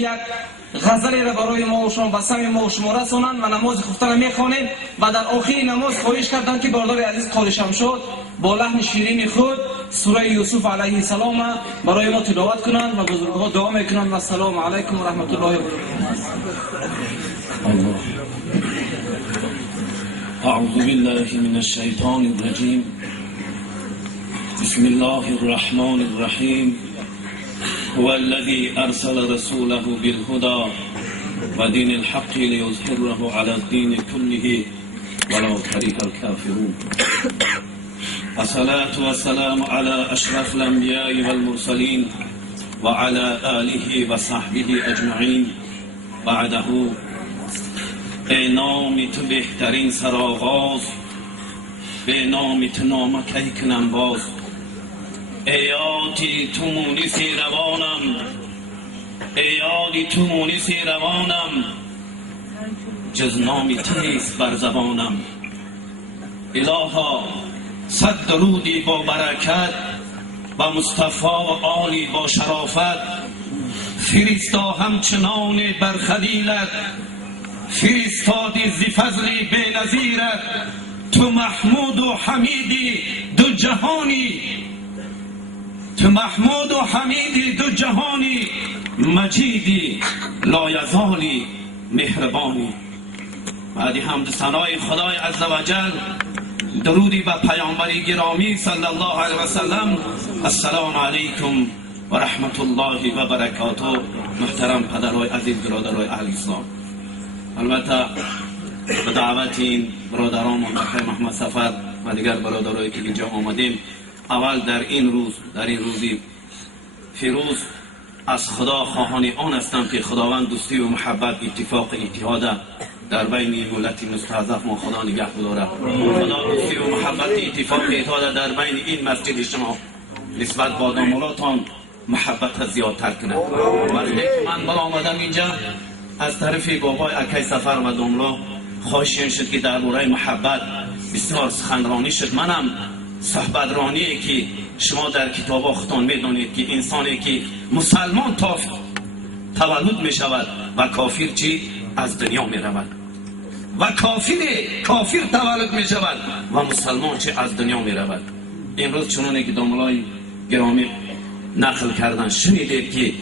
یک غزلی را برای ما و شما به سمع ما و شما رسانند و نماز خفتن میخوانیم و در آخر نماز خواهش کردند که برادر عزیز قاری شمشاد با لحن شیرین خود سوره یوسف علیه السلام برای ما تلاوت کنند و بزرگها دعا میکنند. و السلام علیکم و رحمت الله و برکاته. اعوذ بالله من الشیطان الرجیم. بسم الله الرحمن الرحیم. هو الذي ارسل رسوله بالهدى ودين الحق ليظهره على الدين كله ولو كره الكافرون. الصلاة والسلام على اشرف الانبیاء والمرسلین وعلى آله وصحبه اجمعین. بعده به نام تو بهترین سرآغاز، به نام تو نامکی کنم باز. ای یادی تو مونسی روانم، ای یادی تو مونسی روانم، جز نامی تیست بر زبانم. الها صد درودی با برکت و مصطفی و آلی با شرافت فرستا همچنان بر خلیلت، فرستادی زی فضلی بی نظیرت. تو محمود و حمیدی دو جهانی، تو محمود و حمیدی دو جهانی، مجیدی لایزالی مهربانی. بعدی حمد ثنای خدای عزوجل، درودی به پیامبری گرامی صلی الله علیه و سلم. السلام علیکم و رحمت الله و برکاته. محترم پدرای عزیز، برادرای اهل اسلام، البته به دعوت این برادران منتخب محمد سفر و دیگر برادرایی که اینجا آمدیم، اول در این روزی فیروز از خدا خواهان آن هستم که خداوند دوستی و محبت، اتفاق، اتحاد در بین ملت مستضعف ما خدا نگه بداره. خدا دوستی و محبت، اتفاق، اتحاد در بین این مسجد شما نسبت با دامولاتان محبت زیادتر کنه. وقتی من بالا آمدم اینجا از طرف بابای اکای سفر و داملا خواهش شد که درباره محبت بسیار سخنرانی شد. منم صحبترانی که شما در کتابا خودتان میدونید که انسانی که مسلمان تولد می شود و کافر چی از دنیا می رود، و کافر تولد می شود و مسلمان چی از دنیا می رود. امروز چنانه که داملای گرامی نقل کردن شنیدید که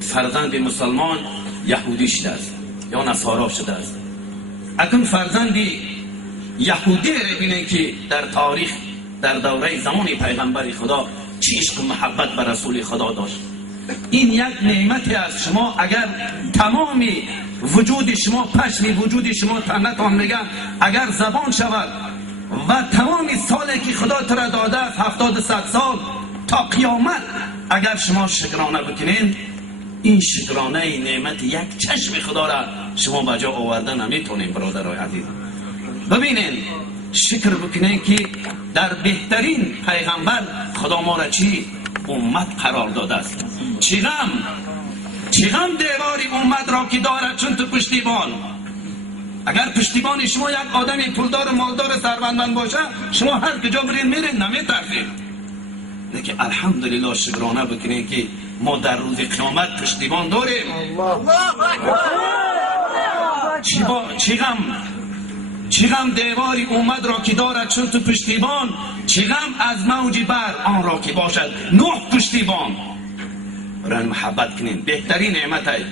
فرزند مسلمان یهودی شده است یا نصارا شده است. اکنون فرزند یهودی رو ببینید که در تاریخ در دوره زمان پیغمبر خدا چه عشق و محبت به رسول خدا داشت. این یک نعمتی است. شما اگر تمام وجود شما، پشم وجود شما، تنتان میگن اگر زبان شود و تمام سالی که خدا تر داده است 70 100 سال تا قیامت اگر شما شکرانه بکنین، این شکرانه نعمت یک چشم خدا را شما به جا آورده نمیتونین. برادرای عزیز ببینین، شکر بکنین که در بهترین پیغمبر خدا ما را چی امت قرار داده است. چی غم دیواری امت را که دارد چون تو پشتیبان. اگر پشتیبان شما یک آدمی پولدار مالدار ثروتمند باشه، شما هر کجا برین میرین نمیترسید. لیکن الحمدلله شکرانه بکنین که ما در روز قیامت پشتیبان داریم. چی غم دیواری اومد را که دارد چون تو پشتیبان، چی غم از موج بر آن را که باشد نوح پشتیبان. برای محبت کنین، بهترین نعمت های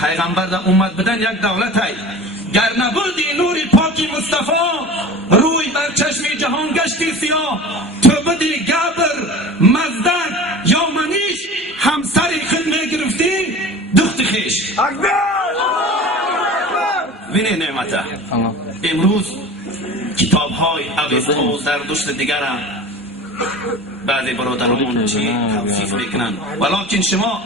پیغمبر در امت بدن یک دولت های. گر نبودی نور پاکی مصطفی، روی بر چشم جهان گشتی سیاه. تو بدی گبر مزدک یا منیش، همسری خود میگرفتی دخت خیش. بینه نعمت. امروز کتاب های اویستو زردشت دیگر هم بعضی برادران چی توصیف میکنن، ولیکن شما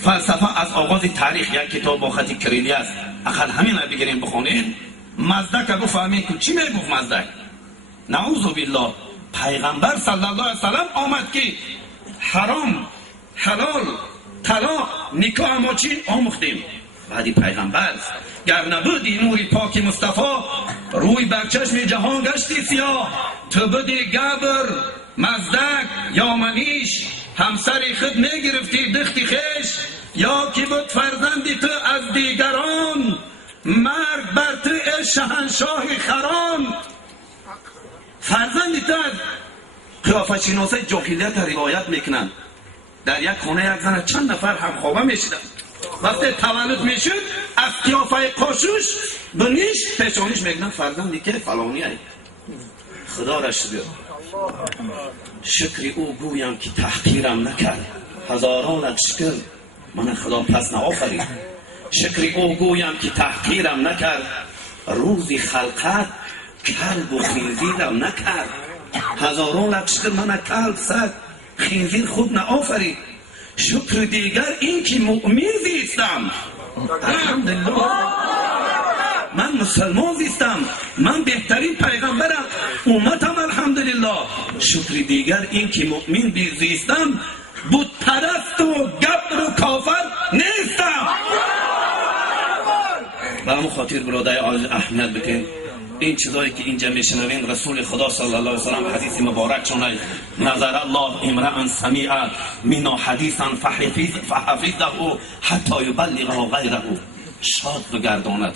فلسفه از آغاز تاریخ یک کتاب با خط کریلی است، اقل همین را بگیرین بخونین. مزدک اگه فهمین که چی میگفت مزدک؟ نعوذ بالله. پیغمبر صلی الله علیه وسلم آمد که حرام، حلال، طلاق، نکاح ما چی آموختیم. بعدی پیغمبر گر نبودی نوری پاک مصطفی، روی بر چشم جهان گشتی سیاه. تو بودی گبر مزدک یا منیش، همسری خود میگرفتی دختی خیش. یا که بود فرزند از دیگران، مرگ بر طریق شهنشاه خران. فرزندی تو از قیافه شناسای جاهلیت روایت میکنن در یک خانه یک زن چند نفر هم خوابه میشدن. وقتی تولد میشد از قیافه قاشوش بنیش پیشانیش میگن فرزندی که فلانی ای خدا را شکر. شکر او گویم که تحقیرم نکرد، هزاران شکر من خدا پس نآفرید. شکر او گویم که تحقیرم نکرد، روزی خلقت کلب و خنزیرم نکرد. هزاران شکر من کلب سگ خنزیر خود نآفرید. شکر دیگر این که مؤمن زیستم، الحمدلله من مسلمان زیستم، من بهترین پیغمبرم امتم الحمدلله. شکر دیگر این که مؤمن زیستم، بت پرست و گبر و کافر نیستم. به همون خاطر برادر عزیز اهمیت بدین این چیزایی که اینجا میشنوین. رسول خدا صلی الله علیه و سلم حدیث مبارک چونه نظر الله امرأ سمیع منا حدیثا فحفظه حتی یبلغه غیره. شاد بگرداند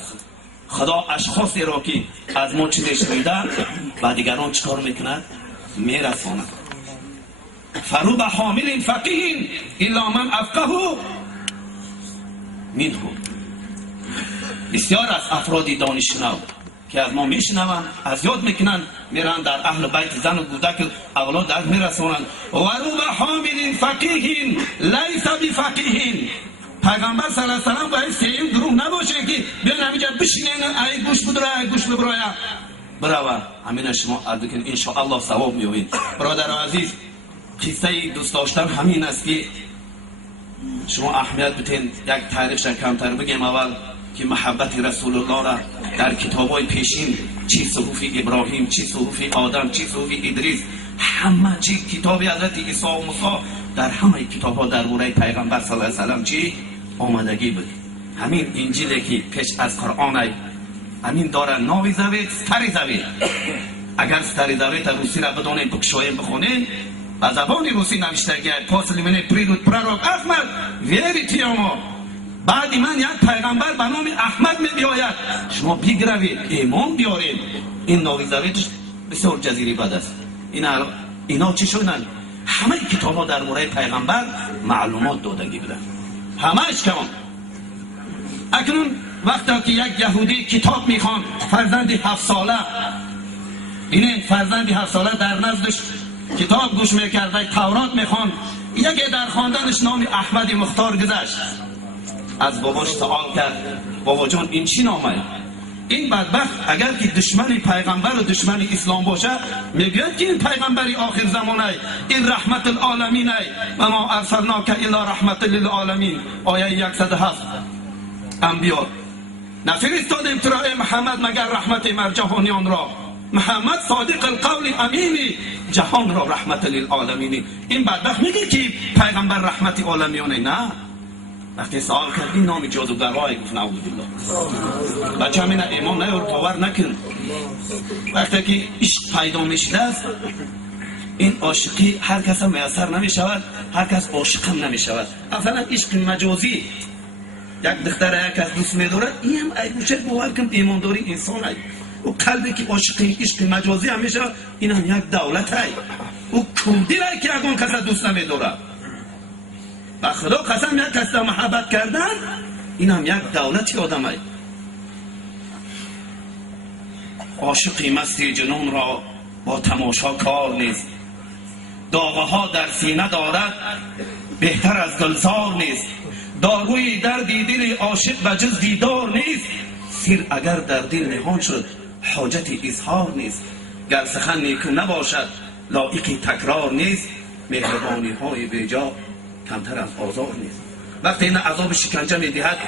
خدا اشخاصی را که از ما چیزی شنیده و دیگران چکار میکند؟ میرساند. فرو به حامل فقیه الا من افقه منه. بسیار از افرادی دانشجو که از ما میشنون از یاد میکنن میرن در اهل بیت زن و کودک اولاد از میرسونن. و رو به حامل فقیه لیس بفقیه. پیغمبر صلی الله علیه و سلم باید سیم دروغ نباشه که بیان همینجا بشینین ای گوش بدره ای گوش ببرای براوه همین شما ادکن انشاءالله ثواب میوید. برادر عزیز قصه دوست داشتن همین است که شما اهمیت بتین یک تعریفش کمتر بگیم. اول که محبت رسول الله را در کتابای پیشین چی صحف ابراهیم، چی صحف آدم، چی صحف ادریس، همه چی کتاب حضرت عیسی و موسی در همه کتاب ها درباره پیغمبر صلی الله علیه و سلم چی آمدگی بود. همین انجیلی که پیش از قرآن همین داره ناوی زوید ستری زوید. اگر ستری زوید روسی را بدانید بکشویم بخونید و زبان روسی نوشته گرد پاسلیمنه پریدود پراروگ احمد ویری تیاما. بعد من یک پیغمبر به نام احمد می بیاید، شما بگروید ایمان بیارید. این ناوی زویدش بسیار جزیری بد است. اینا چی شدن؟ همه کتاب ها در مورد پیغمبر معلومات دادگی بودن، همهش کمان. اکنون وقتی که یک یهودی کتاب میخوان فرزندی 7 ساله، این فرزندی 7 ساله در نزدش کتاب گوش میکرد تورات میخوان، یکی در خواندنش نام احمد مختار گذشت. از باباش سوال کرد بابا جان این چی نامه؟ این بدبخت اگر که دشمن پیغمبر و دشمن اسلام باشه میگوید که این پیغمبری آخر زمانه، این رحمت العالمین و ما ارسلناک الا رحمت للعالمین. آیه 107 انبیاء نفرستادیم تو را ای محمد مگر رحمت مر جهانیان را. محمد صادق القول امینی، جهان را رحمت للعالمین. این بدبخت میگه که پیغمبر رحمت عالمیانه. نه، وقتی سوال کرد این نام جادوگرای گفت نعوذ بالله. بچه همین ایمان نیار باور نکن. وقتی که عشق پیدا میشده است این عاشقی هر کس هم میسر نمیشود، هر کس عاشق هم نمیشود. اولا عشق مجازی، یک دختر یک کس دوست میداره این هم ای گوشه باور کن ایمانداری انسان ای. و قلبی که عاشقی عشق مجازی هم میشه این هم یک دولت ای. و کودی رای که اگون کس دوست نمیداره و خدا قسم یک کس محبت کردن این هم یک دولتی آدم ای. عاشقی مستی جنون را با تماشا کار نیست، داغه ها در سینه دارد بهتر از گلزار نیست. داروی دردی دل عاشق و جز دیدار نیست، سیر اگر در دل نهان شد حاجت اظهار نیست. گر سخن نیکو نباشد لایق تکرار نیست، مهربانی های بیجا کمتر از آزار نیست. وقتی این عذاب شکنجه میدهد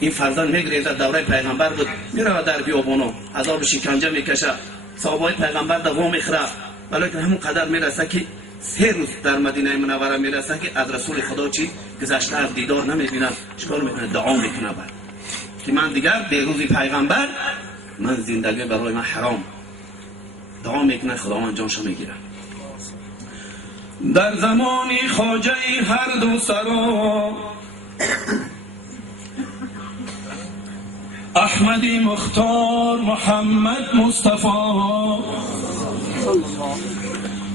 این فرزند میگریزد. دوره پیغمبر بود، میرود در بیابانو عذاب شکنجه میکشه، صحابه پیغمبر دوام میخوره، ولیکن همون قدر میرسه که 3 روز در مدینه منوره میرسه که از رسول خدا چی گذشته از دیدار نمیبینه. چیکار میکنه؟ دعا میکنه بعد که من دیگر به روز پیغمبر من زندگی برای من حرام. دعا میکنه خداوند جانشو میگیره. در زمانی خواجه هر دو سرا احمدی مختار محمد مصطفی،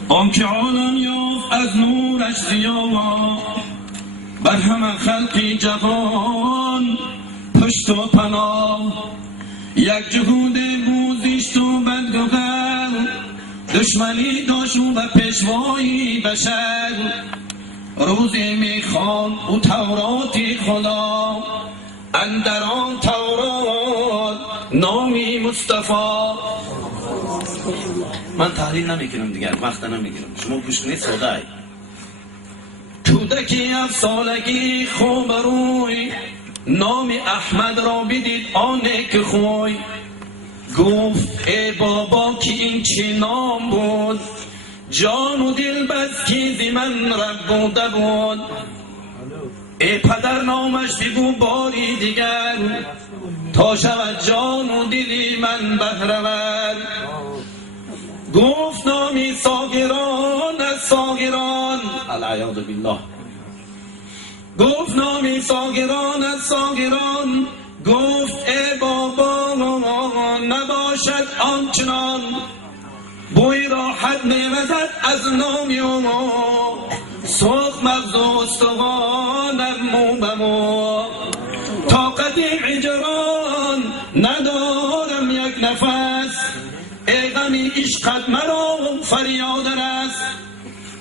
آن که عالم یافت از نورش ضیا، بر همه خلقی جهان پشت و پناه. یک جهود بوزیشت و بدگوهر، دشمنی داشت و به پیشوایی بشر. روزی میخوان او تورات خدا، اندر آن تورات نامی مصطفی. من تحلیل نمیکنم دیگر، وقت نمیگیرم، شما گوش کنید. ساده کودکی 7 سالگی خوب روی، نام احمد را بدید آنه که خوی. گفت ای بابا که این چه نام بود، جان و دل بس که زی من رب بوده بود. ای پدر نامش بگو باری دیگر، تا شود جان و دلی من بهرور. گفت نامی ساگران از ساگران، العیاذ بالله. گفت نامی ساگران از ساگران، گفت ای بابا نباشد آنچنان. بوی راحت میوزد از نامی ما، سرخ مغز و استخوانم مو به مو. طاقت هجران ندارم یک نفس، ای غمی عشقت مرا فریاد رس.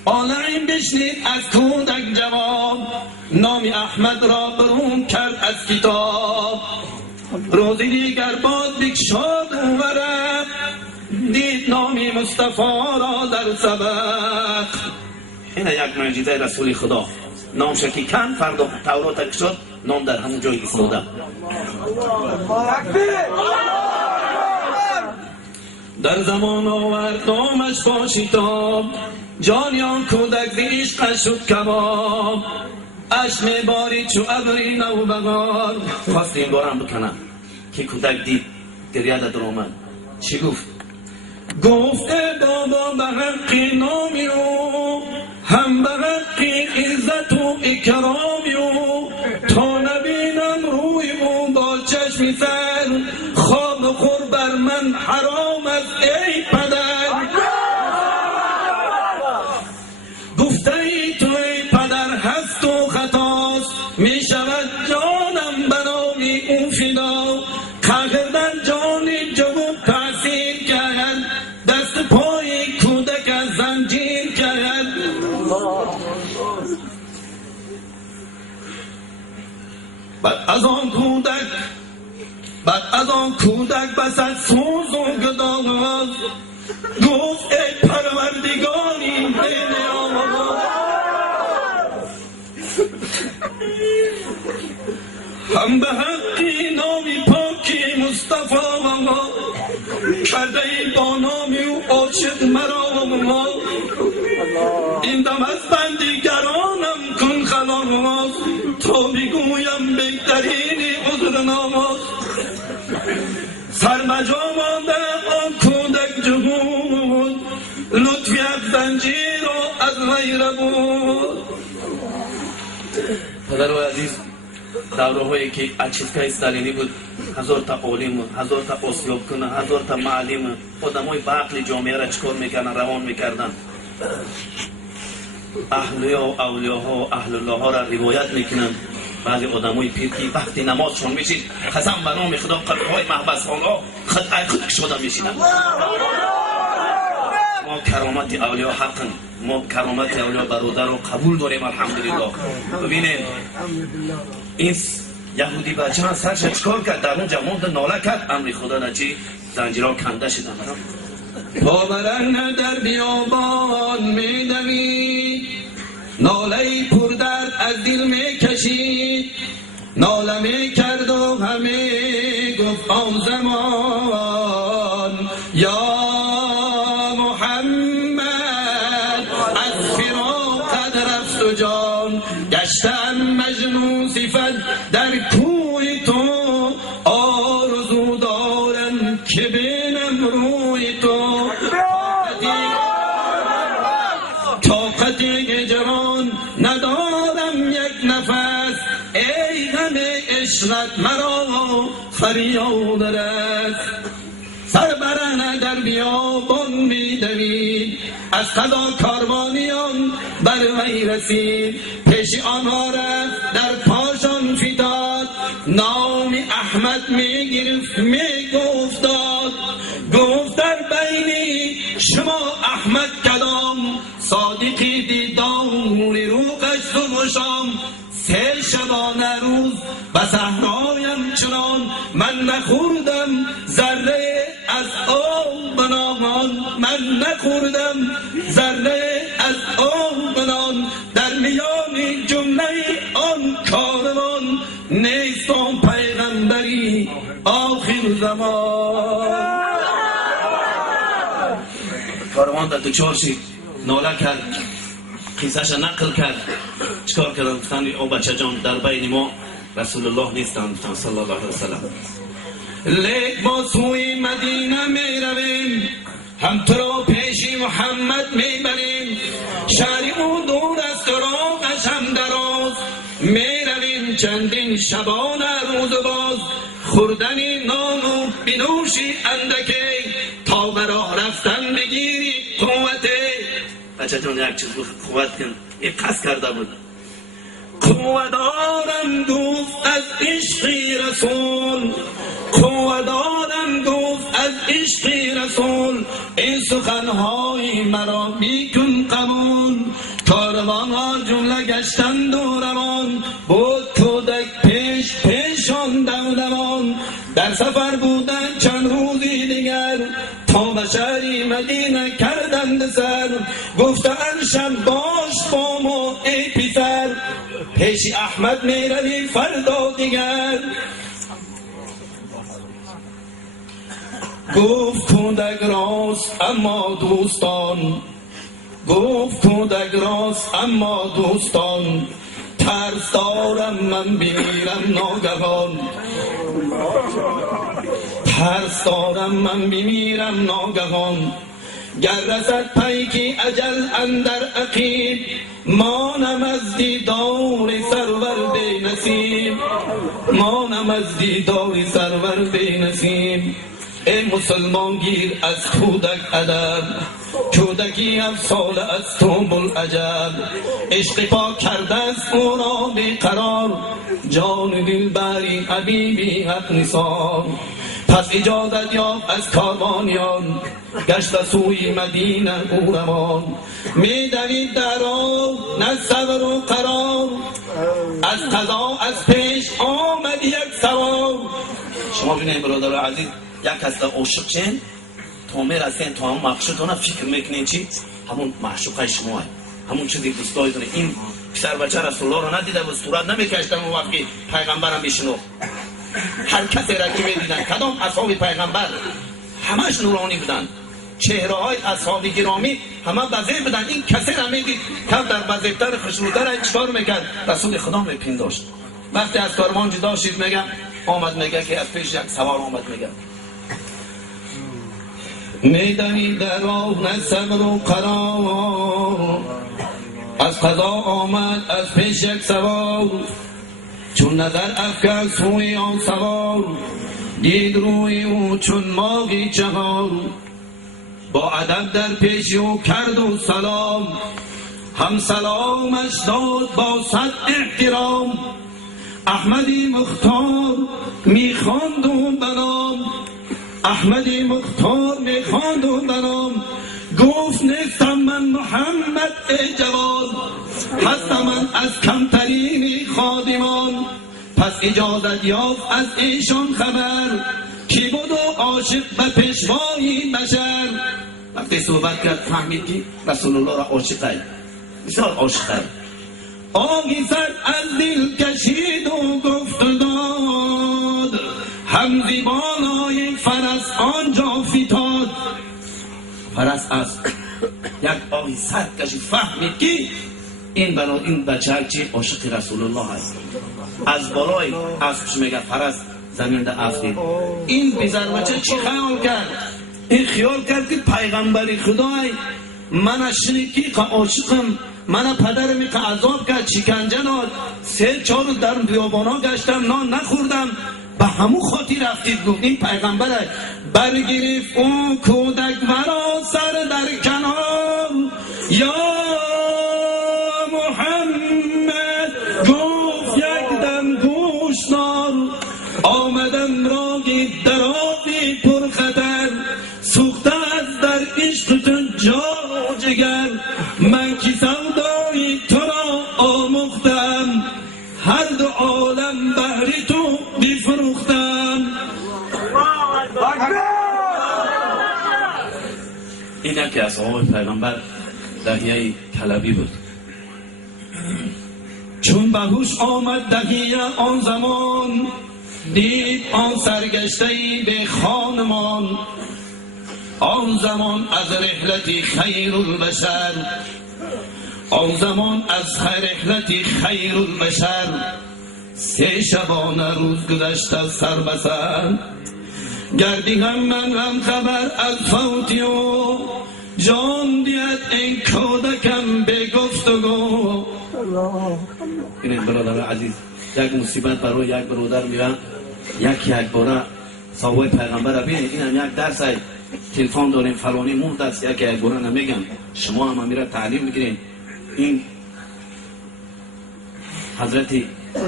آنعیم بشنید از کودک جواب، نام احمد را برون کرد از کتاب. روزی دیگر باد بگشاد او ورق، دید نام مصطفی را در سبق. این یک معجزه رسول خدا. نام شکی کن، فردا تورات شد، نام در همون جای ایستاده. در زمان آورد نامش با شتاب، جانیان کودک زی عشقش شد کباب. اش میباری چو ابری نوبگار. خواست این بارم بکنم که کودک دید گریه در آمد. چی گفت؟ گفت ای بابا به حق نامی رو، هم به حق عزت و اکرامی رو، تا نبینم روی او با چشم سر، خواب خور بر من حرام است ای پدر. گفته ای تو ای پدر هست و خطاست، می شود جانم به نام او فدا. قهردن جان جواب تحصیل کرد، دست پای کودک از زنجیر کرد. بعد از آن کودک بسد سوز و گداز، گفت ای پروردگاری بین آماز. هم به حقی نامی پاکی مصطفی کرده ای با نامی او عاشق مرا. این دم از بندیگرانم کن خلاص، تا بگویم بهترین عذر ناماز. سرمجا مانده آن کودک جهود، لطفی از زنجیر و از غیر بود. پدر و عزیز، دوره هایی که اچیفکای استالینی بود، 1000 تا عالم، 1000 تا آسیاب کنه، 1000 تا معلم، آدم های با عقل جامعه را چکار میکنن، روان میکردن. اهلیه و اولیاها و اهل الله ها را روایت میکنن. بعضی آدم های پیر که وقتی نمازشون میشید، قسم به نام خدا قلبهای محبس خانها خود شده میشیدن. ما کرامت اولیا حقن، ما کرامت اولیا برادر رو قبول داریم الحمدلله. ببینید این یهودی بچه سرش چکار کرد، در اون جماعت ناله کرد، امر خدا نچی زنجیرها کنده شدن. پاورن در بیابان میدوید، ناله پر درد از دل میکشید. ناله میکرد و همه گفت آن زمان، یا محمد از فراقت رفت و جان. گشتم مجنون صفت در کوی تو، آرزو دارم که بینم روی تو. طاقت هجران ندارم یک نفس، ای غم عشقت مرا فریاد رست. سربرانه در بیابان می دوید، از قضا کاروانیان بر وی رسید. پیش آنها رفت در پاشان فتاد، نام احمد می گرفت می گفتاد. گفت در بینی شما احمد کدام، صادقی دیدار روغش صبح و شام. سه شبانه روز و صحرایم چنان، من نخوردم ذره از آب بنان. من نخوردم ذره از آب بنان، در میان جمله آن کاروان نیستم پیغمبری آخر زمان. کاروان در دچار شد، ناله کرد، قصهش نقل کرد. چکار کردن؟ گفتن او بچه جان در بین ما رسول الله نیستن، گفتن صلی الله علیه وسلم. لیک ما سوی مدینه می رویم، هم تو را پیش محمد می بریم. شهر او دور است و راهش هم دراز، می رویم چندین شبانه روز باز. خوردنی نان و بنوشی اندکی، تا برا رفتن بگیری قوته. بچه جان یک چیز قوت کن، یک قصد کرده بود. قوت دارم گفت از عشق رسول، قوت دارم گفت از عشق رسول. این سخنهای مرا بیکن قبول، کاروان ها جمله گشتند و روان. بود کودک پیش پیشان دودمان، در سفر بودن چند روزی دیگر. تا به شهری مدینه کردند سر، گفتند شب باش با ما ای پسر. پیش احمد می روی فردا دیگر. گفت کودک راست اما دوستان، گفت کودک راست اما دوستان. ترس دارم من بمیرم ناگهان، ترس دارم من بمیرم ناگهان. گر رسد پیکی اجل اندر عقیب، مانم از دیدار سرور بی نصیب. مانم از دیدار سرور بی نصیب. ای مسلمان گیر از کودک ادب، کودکی افسال از تو بلعجب. عشق پاک کرده است او را بیقرار، جان دل بری حبیبی حق نثار. پس اجازت یافت از کاروانیان، گشت سوی مدینه او روان. می دوید در راه نه صبر و قرار، از قضا از پیش آمد یک سوار. شما بینید برادر عزیز، یک کس در عاشق چین تا می رسین تا هم مقصودانه فکر میکنین چی؟ همون معشوقه شما هست، همون چیزی دوست دارید. این پسر بچه رسول الله رو ندیده و صورت نمیکشتن اون وقتی پیغمبرم بشنو. هر کسی را که میدیدن کدام اصحاب پیغمبر همش نورانی بودن، چهره های اصحاب گرامی همه بزیر بودن. این کسی را میدید که در بزرگتر خشنودتر چکار میکرد؟ رسول خدا میپنداشت. وقتی از کاروان جدا شد میگه آمد، میگه که از پیش یک سوار آمد، میگه میدوید در راه نه صبر و قرار. از قضا آمد از پیش یک سوار، چون نظر افکن سوی آن سوار. دید روی او چون ماغی چهار، با ادب در پیش او کرد و سلام. هم سلامش داد با صد احترام، احمدی مختار میخواند و بنام. احمدی مختار میخواند و بنام. گفت نیستم من محمد ای جوان، هستم من از کمترین خادمان. پس اجازت یافت از ایشان خبر، کی بود و عاشق به پیشوای بشر. وقتی صحبت کرد فهمید که رسول الله را عاشقه، بسیار عاشقه. آگی سر از دل کشید و گفت داد، هم زیبانای فرس آنجا فتاد. فرس از یک آگی سر کشید، فهمید که این بچه چی عاشق رسول الله هست. از بالای اسبش میگه فرس زمین ده افتید. این پسر بچه چی خیال کرد؟ این خیال کرد که پیغمبری خدای من شنید که عاشقم، من پدرمی که عذاب کرد، شکنجه داد، 3-4 در بیابانا گشتم، نان نخوردم، همون خاطی رفتید گفت این پیغمبره. برگرفت اون کودک ورا سر در کنار، یا محمد گفت یک دم گوش دار، آمدم راهی درازی پر خطر، سوخته از در عشق تو جا جگر، من که سودای تو را آموختم، هر دو عالم بهر تو بفروختم. این یکی از اصحاب پیغمبر دهیه طلبی بود. چون به هوش آمد دهیه آن زمان، دید آن سرگشته‌ای به خانمان، آن زمان از رحلتی خیر البشر، آن زمان از رحلتی خیر البشر، 3 شبانه روز گذشت از سر به سر، گردی هم من هم خبر از فوتی و جان دید این کودکم به گفتگو. این برادر عزیز، یک مصیبت برای یک برادر میاد، یک باره صحابه پیغمبر ببینید، این هم یک درس های تلفن داریم فلانی مهد است، یک باره نمیگم، شما هم میره تعلیم بگیرین. این حضرت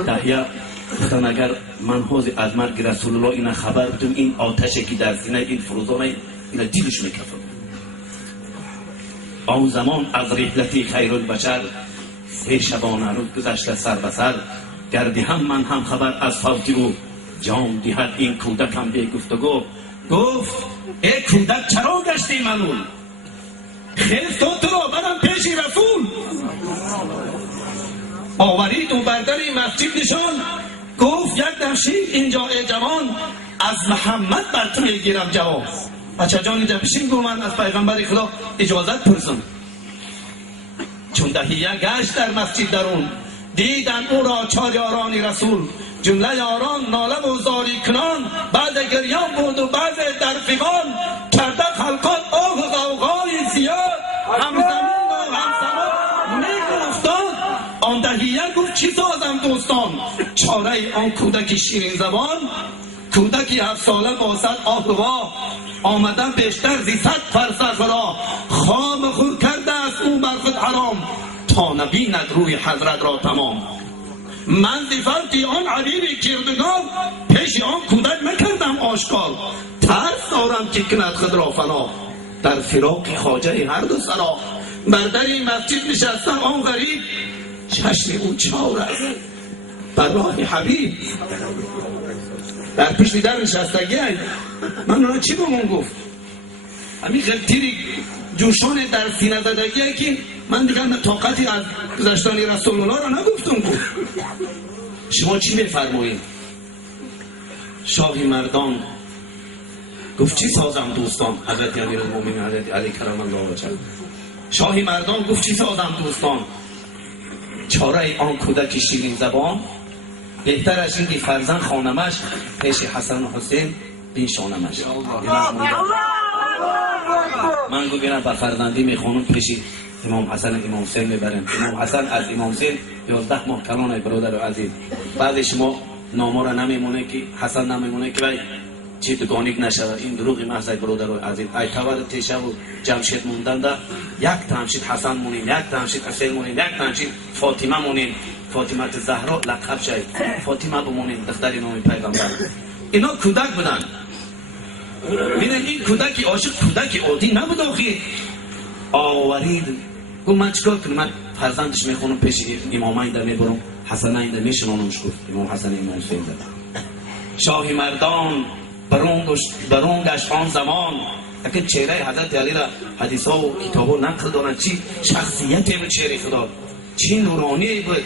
دهیه گفتن اگر من حوض از مرگ رسول الله این خبر بدم، این آتشی که در سینه این فروزانه این دیلش میکفم. آن زمان از رحلتی خیر البشر، 3 شبانه روز گذشته سر به سر، گردی هم من هم خبر از فوتی او جان دهد این کودکم به گفتگو. گفت ای کودک چرا گشتی ملول، خیلی تو را برم پیش رسول، آورید و بردری مسجد نشان، گفت یک دمشید اینجا ای جوان، از محمد بر تو میگیرم جواب. بچه جان اینجا بشین، گو من از پیغمبر خدا اجازت پرسم. چون دهیه گشت در مسجد درون، دیدن او را 4 یاران رسول، جمله یاران ناله و زاری کنان، بعد گریان بود و بعد در فیغان، کرده خلقات آه و غوغای زیاد، هم زمین و هم سما نیک افتاد. آن دهیه گفت چی سازم دوستان، چاره آن کودکی شیرین زبان، کودکی 7 ساله با صد آه و واه، آمدن بیشتر زی 100 فرسخ را، خواب خور کرده است او بر خود حرام، تا نبیند روی حضرت را تمام. من زی فرطی آن حبیبی کردگار، پیش آن کودک نکردم آشکار، ترس دارم که کند خود را فنا، در فراق خواجه هر دو سرا، بر در مسجد نشستم آن غریب، چشم او چار است بر راه حبیب. در پشت در نشستگی من را چی بمون گفت، همین غلطیری جوشان در سینه زدگی که من دیگر طاقتی از گذشتن رسول الله را نگفتم. گفت شما چی میفرمایید؟ شاه مردان گفت چی سازم دوستان؟ حضرت امیرالمومنین حضرت علی کرم الله وجهه. شاه مردان گفت چی سازم دوستان؟ چاره آن کودک شیرین زبان، بهترش این که فرزند خانمش پیش حسن و حسین بینشانمش. من گو بیرم با فرزندی میخوانم پیش امام حسن امام حسین میبرم. امام حسن از امام حسین 11 ماه کلانه برادر عزیز. بعد شما نامه را نمیمونه که حسن نمیمونه که بای چی دکانیک نشود. این دروغی محض برادر عزیز. ای تولد تیشه و جمشید موندن ده، یک تمشید حسن مونین، یک تمشید حسین مونین، یک تمشید فاطمه مونین. فاطمه زهرا لقب شد، فاطمه بمونین دختر نام پیغمبر. اینا کودک بودن. ببینن این کودکی عاشق کودکی عادی نبود. آخی آورید گفت من چیکار کنم؟ من فرزندش میخونم پیش امام اینده میبرم، حسن اینده میشنانمش. گفت امام حسن امام حسین زد. شاه مردان برونگش آن زمان، اگه چهره حضرت علی را حدیث ها و کتاب ها نقل دارن، چی شخصیتی بود چهره خدا، چی نورانی بود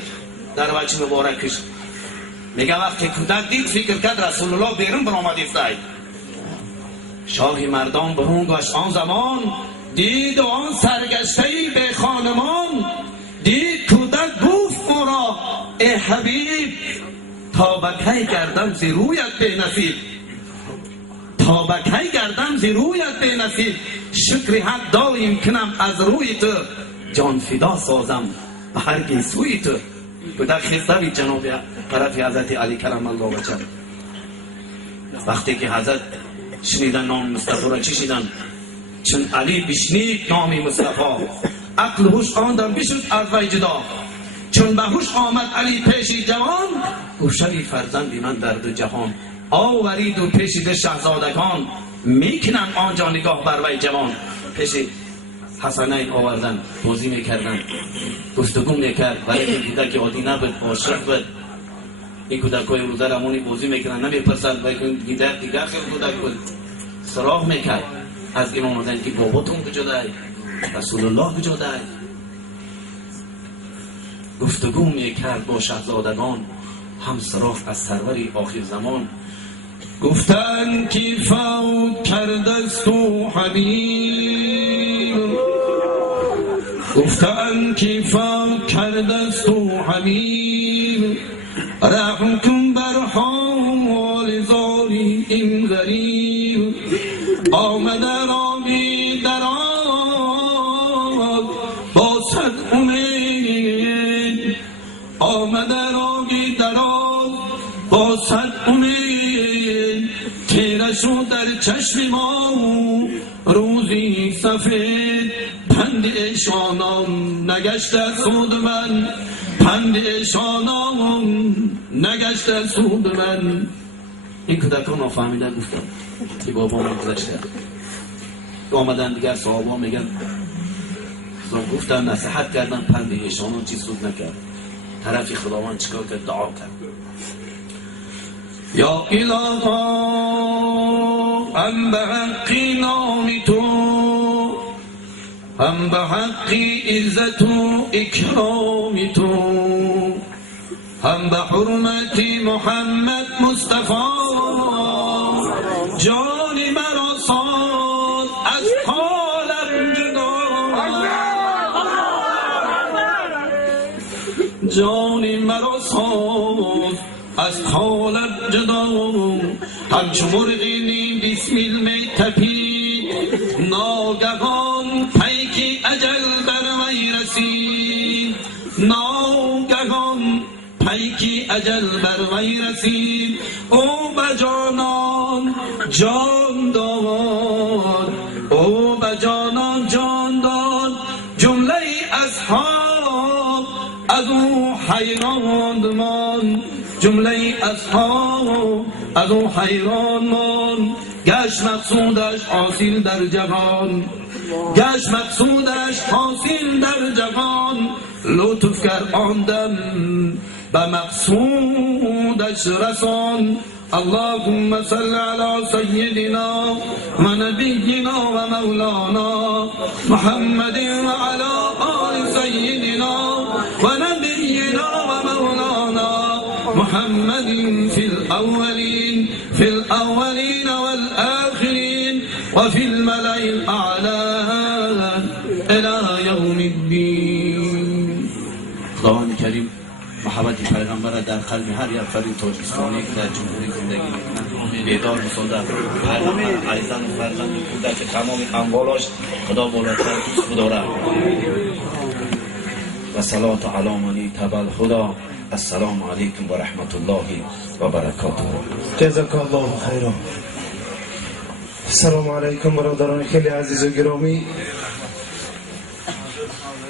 در وجه مبارکش. میگه وقتی کودک دید فکر کرد رسول الله بیرون برآمد افتاد. شاه مردان برونگش آن زمان، دید آن سرگشته‌ای به خانمان، دید کودک گفت او را ای حبیب، تا بکی گردم زی رویت به نصیب، تا بکی گردم زی رویت به نصیب، شکر حق دایم کنم از روی تو، جان فدا سازم به هر گیسوی تو. کودک خسته بید جناب طرف حضرت علی کرم الله وجهه. وقتی که حضرت شنیدن نام مصطفی را چی شدن؟ چون علی بشنید نام مصطفی عقل هوش آمدن بشد از وی جدا. چون به هوش آمد علی پیش جوان گوشوی فرزند من در دو جهان. آورید و پیش ده شهزادگان میکنن آنجا نگاه بر وی جوان. پیش حسنین آوردن بازی میکردن گفتگو میکرد ولی این کودک عادی نبود عاشق بود. این کودک های روزه رمونی بازی میکنن نمیپرسند ولی این دیگر خیلی کودک بود سراغ میکرد از این آمدن که باباتون کجا دی رسول الله کجا دی. گفتگو میکرد با شهزادگان هم سراغ از سروری آخر زمان. گفتن که فوت کرده است و حبیب گفتن که فوت کرده است و حبیب رحم کن بر حال زاری این غریب. آمده راوی در با صد امید آمده راوی در با صد امید تیره شد در چشم ما روزی سفید. پند ایشانم نگشته سود من پند ایشانم نگشته سود من. این کودکان نفهمیدن گفتن که بابا من گذشته. آمدن دیگر صحابا میگن گفتن نصیحت کردن پند ایشانم چی سود نکرد. طرفی خداوند چیکار کرد؟ دعا کرد یا الها هم به حقی نام تو هم به حقی عزت و اکرام تو هم به حرمت محمد مصطفی جان مرا ساز از حالم جدا. جان مرا ساز از حالم جدا. همچو مرغی بسمیل می تپید ناگهان پیکی اجل بر وی رسید. ناگهان پیکی اجل بر وی رسید. او به جانان جان داد او به جانان جان داد. جمله اصحاب از او حیران ماند. جمله اصحاب از او حیران ماند. گشت مقصودش حاصل در جهان گشت مقصودش حاصل در جهان. لطف کرد آن دم به مقصودش رسان. اللهم صل على سيدنا ونبينا ومولانا محمد وعلى آل سيدنا ونبينا ومولانا محمد في الأولين والآخرين وفي الملأ الأعلى إلى يوم الدين. خداوند کریم محبت پیغمبر در قلب هر یک فرد تاجیکستانی که در جمهوری زندگی میکنند بیدار بسازد. پیغمبر عزیزان و فرزند کودک تمام اموالش خدا بالاتر دوست بدارد. و صلات علی من تبع الهدی. السلام علیکم و رحمت الله و برکاته. جزاک الله خیرا. السلام علیکم برادران خیلی عزیز و گرامی.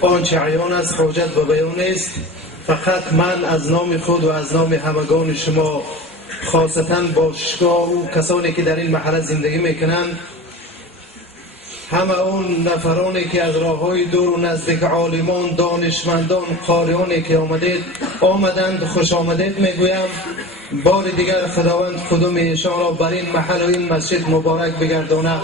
آنچه عیان است حاجت به بیان است. فقط من از نام خود و از نام همگان شما خاصتا باشگاه و کسانی که در این محله زندگی میکنند همه اون نفرانی که از راههای دور و نزدیک عالمان دانشمندان قاریانی که آمدند خوش آمدید میگویم. بار دیگر خداوند قدوم ایشان را بر این محل و این مسجد مبارک بگرداند.